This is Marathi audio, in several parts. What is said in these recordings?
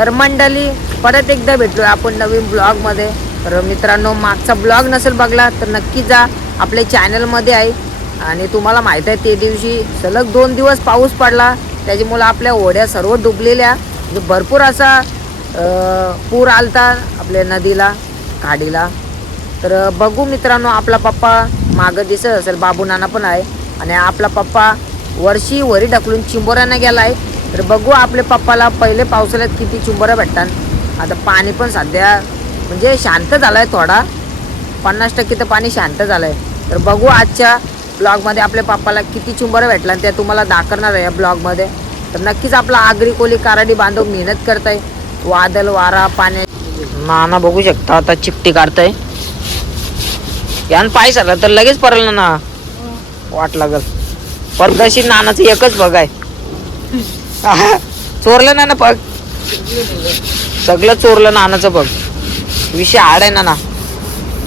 तर मंडळी परत एकदा भेटलो आपण नवीन ब्लॉगमध्ये. तर मित्रांनो, मागचा ब्लॉग नसेल बघला तर नक्की जा, आपल्या चॅनलमध्ये आहे. आणि तुम्हाला माहीत आहे ते दिवशी सलग 2 दिवस पाऊस पडला, त्याच्यामुळे आपल्या होड्या सर्व डुबलेल्या. म्हणजे भरपूर असा पूर आलता आपल्या नदीला, खाडीला. तर बघू मित्रांनो, आपला पप्पा मागं दिसत असेल, बाबू नाना पण आहे. आणि आपला पप्पा वर्षी वरी ढकलून चिंबोऱ्यांना गेला आहे. तर बघू आपल्या पप्पाला पहिले पावसाळ्यात किती चिंबोऱ्या भेटतात. आता पाणी पण सध्या म्हणजे शांत झालं आहे, थोडा 50% तर पाणी शांत झालं आहे. तर बघू आजच्या ब्लॉगमध्ये आपल्या पप्पाला किती चिंबोऱ्या भेटला त्या तुम्हाला दाखवणार आहे या ब्लॉगमध्ये. तर नक्कीच आपला आगरी कोली काराडी बांधव मेहनत करत आहे. वादळ वारा पाण्या नाना बघू शकता आता चिपटी काढताय. यान पाय झाला तर लगेच परल ना, वाट लागल. परदशी नानाचं एकच बघ आहे. चोरलं ना बघ, सगळं चोरलं नानाचं बघ. विषय हाड आहे ना.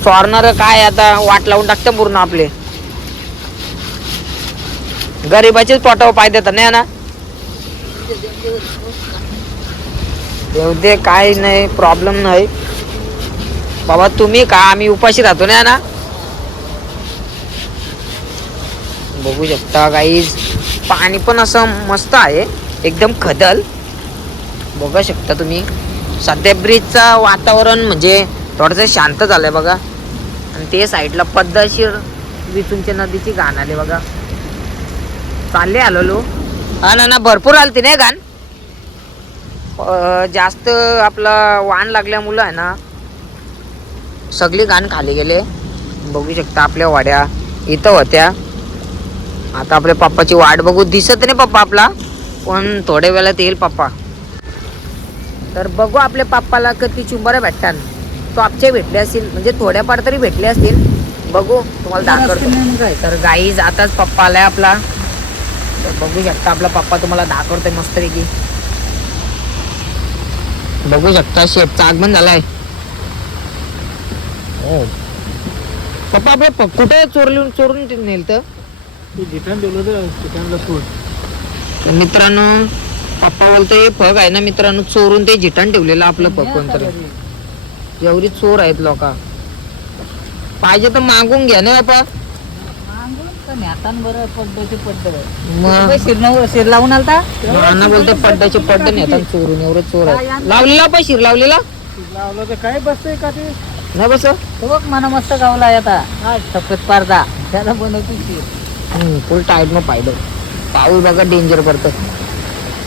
चोरणार काय आता वाट लावून टाकतं पूर्ण आपले. गरीबाचेच पोटावर पाय देतात नाही ना. येऊ दे, काय नाही, प्रॉब्लेम नाही बाबा. तुम्ही का आम्ही उपाशी राहतो ना. बघू शकता गाईज, पाणी पण असं मस्त आहे, एकदम खदल. बघू शकता तुम्ही, सध्या ब्रिजचा वातावरण म्हणजे थोडंसं शांत झालंय बघा. आणि ते साईडला पद्धतशीर विचूनच्या नदीची घाण आली बघा. चालले आलो हा ना भरपूर आलती नाही घाण. जास्त आपला वाण लागल्यामुळं आहे ना, सगळी घाण खाली गेले. बघू शकता आपल्या वाड्या इथं होत्या. आता आपल्या पप्पाची वाट बघू, दिसत नाही पप्पा आपला, पण थोड्या वेळात येईल पप्पा. तर बघू आपल्या पप्पाला किती चिंबोऱ्या भेटतात. तो आपचे भेटले असतील, म्हणजे थोड्याफार तरी भेटले असतील. बघू तुम्हाला दाखवतो. तर गाईज आताच पप्पा आलाय आपला. तर बघू शकता आपला पप्पा तुम्हाला दाखवतोय मस्तपैकी. बघू शकता शेतचं आगमन झालाय. हो पप्पा, आपले कुठे चोरून नेल तर मित्रांनो, पप्पा बोलतोय फग आहे ना मित्रांनो, चोरून ते जिटान ठेवलेलं आपलं पग. कोणतरी एवढी चोर आहेत लोक. पाहिजे तर मागून घ्या ना बापा. शिर लावून आलता बोलते पड्ड्याचे पड्डे नेतात चोरून. एवढे चोर आहे. लावलेला पण शिर लावलेला काय बसतंय का ते नाही बस. बघ मना मस्त गावला आता सफेद पारदा त्याला बनवतो. फुल टाईट मग पाहिलं. पाऊस बघा डेंजर करत.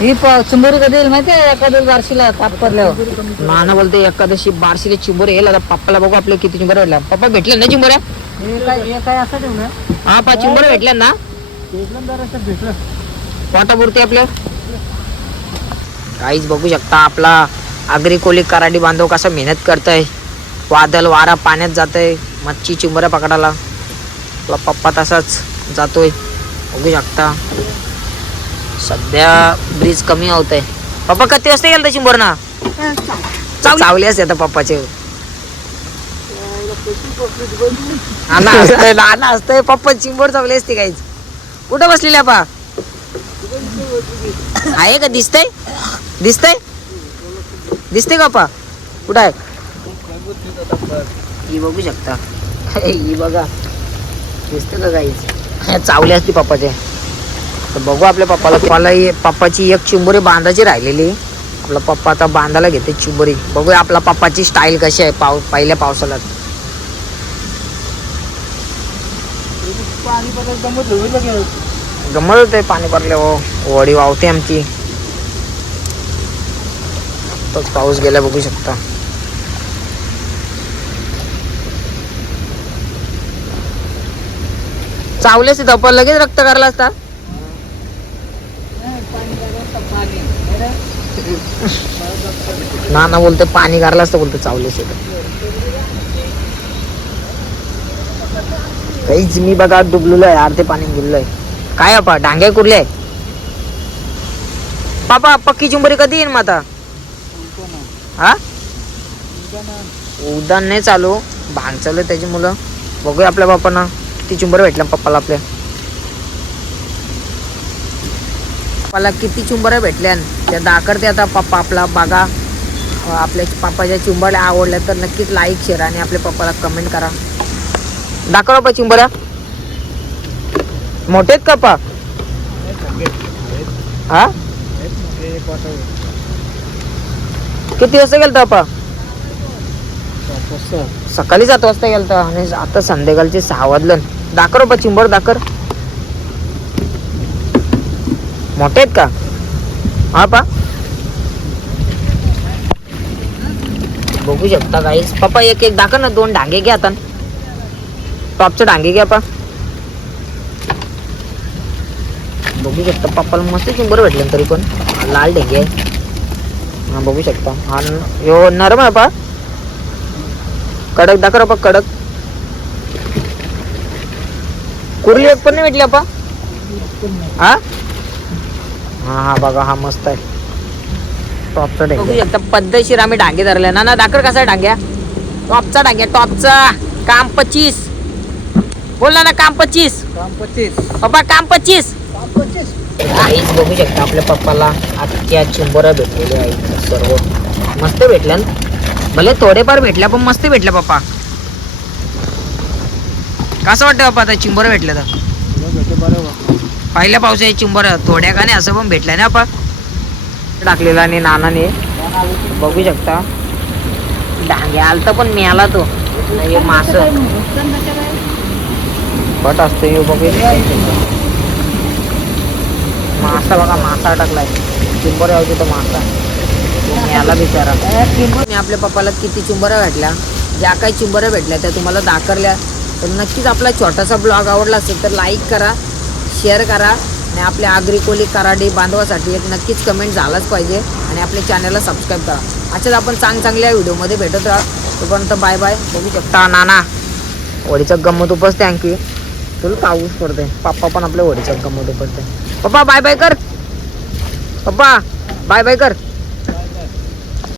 ही चिंबोरी कधी येईल माहिती आहे? एखाद्या बारशीला ताप पडल्यावर नाना बोलते एकादशी बारशीला चिंबोरे येईल. आता पप्पाला बघू आपल्या किती चिंबोऱ्या भेटल्या. पप्पा भेटल्या ना चिंबोऱ्या? काय असं ठेवलं हा पा चिंबोऱ्या भेटल्या ना भेटलं पोटापुरती आपल्या. काहीच बघू शकता आपला आगरी कोली कराडी बांधव कसा मेहनत करतय. वादळ वारा पाण्यात जातय मच्छी चिंबोऱ्या पकडायला. आपला पप्पा तसाच जातोय. बघू शकता सध्या ब्रिज कमी होत आहे. पप्पा किती वाजता गेल तर चिंबोरना? चावले असते आता पप्पाचे. नाना असतंय पप्पा चिंबोर चावले असते. काहीच कुठं बसलेल्या पा आहे का? दिसतंय दिसतंय का पा? कुठं आहे? ही बघू शकता. ही बघा दिसतं का? काहीच चावले असते पप्पाचे. तर बघू आपल्या पप्पाला पप्पाची एक चिंबोरी बांधायची राहिलेली. आपला पप्पा आता बांधायला घेते चिंबोरी. बघूया आपला पप्पाची स्टाईल कशी आहे पहिल्या पावसाळ्यात. गमत होते पाणी पडल्यावर. वडी वावते आमची. तोच पाऊस गेला बघू शकता. चावलेच धप्पा लगेच रक्त करायला असता. नाना बोलते पाणी गारलं असतं बोलते चावलेच. काहीच मी बघा डुबलेलो आहे. अर्धे पाणी गेलेलो आहे. काय आपा डांगे कुठले पापा? पक्की चिंबोरी कधी येईन मग आता? हा उद्या नाही चालू, भांग चालू त्याची मुलं. बघूया आपल्या बापांना किती चिंबोरी भेटल्या पप्पाला. आपल्या पप्पाला किती चिंबोऱ्या भेटल्या त्या दाखवते आता पप्पा आपला. बघा आपल्या पप्पाच्या चिंबऱ्या आवडल्या तर नक्कीच लाईक शेअर आणि आपल्या पप्पाला कमेंट करा. दाखवा बाबा चिंबऱ्या मोठे आहेत का पा? हा किती वाजता गेलता पा? सकाळी 7 वाजता गेलता आणि आता संध्याकाळचे 6 वाजलं. दाखर बाबा चिंबर दाखर मोठे आहेत का? हा पा बघू शकता गाईस. पप्पा एक एक दाखव ना. 2 डांगे घ्या आता. टॉपचे डांगे घ्या पा. बघू शकता पप्पाला मस्त चिंबर भेटले तरी पण लाल ढेंगे आहे. हा बघू शकता. हा यो नरम आहे पा. कडक दाखव पा कडक. कुर्ली एक पण नाही भेटली पा. हा हा हा बघा हा मस्त आहे. टॉपचा डांगे बघू शकता. पद्धतशीर आम्ही डांगे धरले ना. दाखर कसा आहे डांग्या? टॉपचा डांग्या टॉपचा. काम 25 बोलला ना. काम 25 पप्पा काम 25. आईच बघू शकता आपल्या पप्पाला आजच्या चिंबोऱ्या भेटलेल्या आहेत. सर्व मस्त भेटल्या. भले थोडेफार भेटल्या पण मस्त भेटल्या पप्पा. कसं वाटतं पप्पा आता चिंबोऱ्या भेटल्या तर? पहिल्या पावसाच्या चिंबोऱ्या थोड्या का नाही असं पण भेटल्या ना पप्पा. टाकलेला आणि नानाने बघू शकता. डांगे आलता पण मिळाला तो मास बट असतो. बघू मासा बघा मासा टाकलाय. चिंबोऱ्या होती तर मासा मिळाला बिचारा. मी आपल्या पप्पाला किती चिंबोऱ्या भेटल्या ज्या काही चिंबोऱ्या भेटल्या त्या तुम्हाला दाखवल्या. तर नक्कीच आपला छोटासा ब्लॉग आवडला असेल तर लाईक करा शेअर करा आणि आपल्या आगरी कोली कराडी बांधवासाठी एक नक्कीच कमेंट झालाच पाहिजे आणि आपल्या चॅनलला सबस्क्राईब करा. अशाच आपण चांगल्या व्हिडिओमध्ये भेटत राहा. तोपर्यंत बाय बाय. बघू शकता नाना वडीचा गंमत उपसते. आणखी तुला पाऊस पडतोय. पप्पा पण आपल्या वडीचा गंमत उपसते. पप्पा बाय बाय कर. पप्पा बाय बाय कर.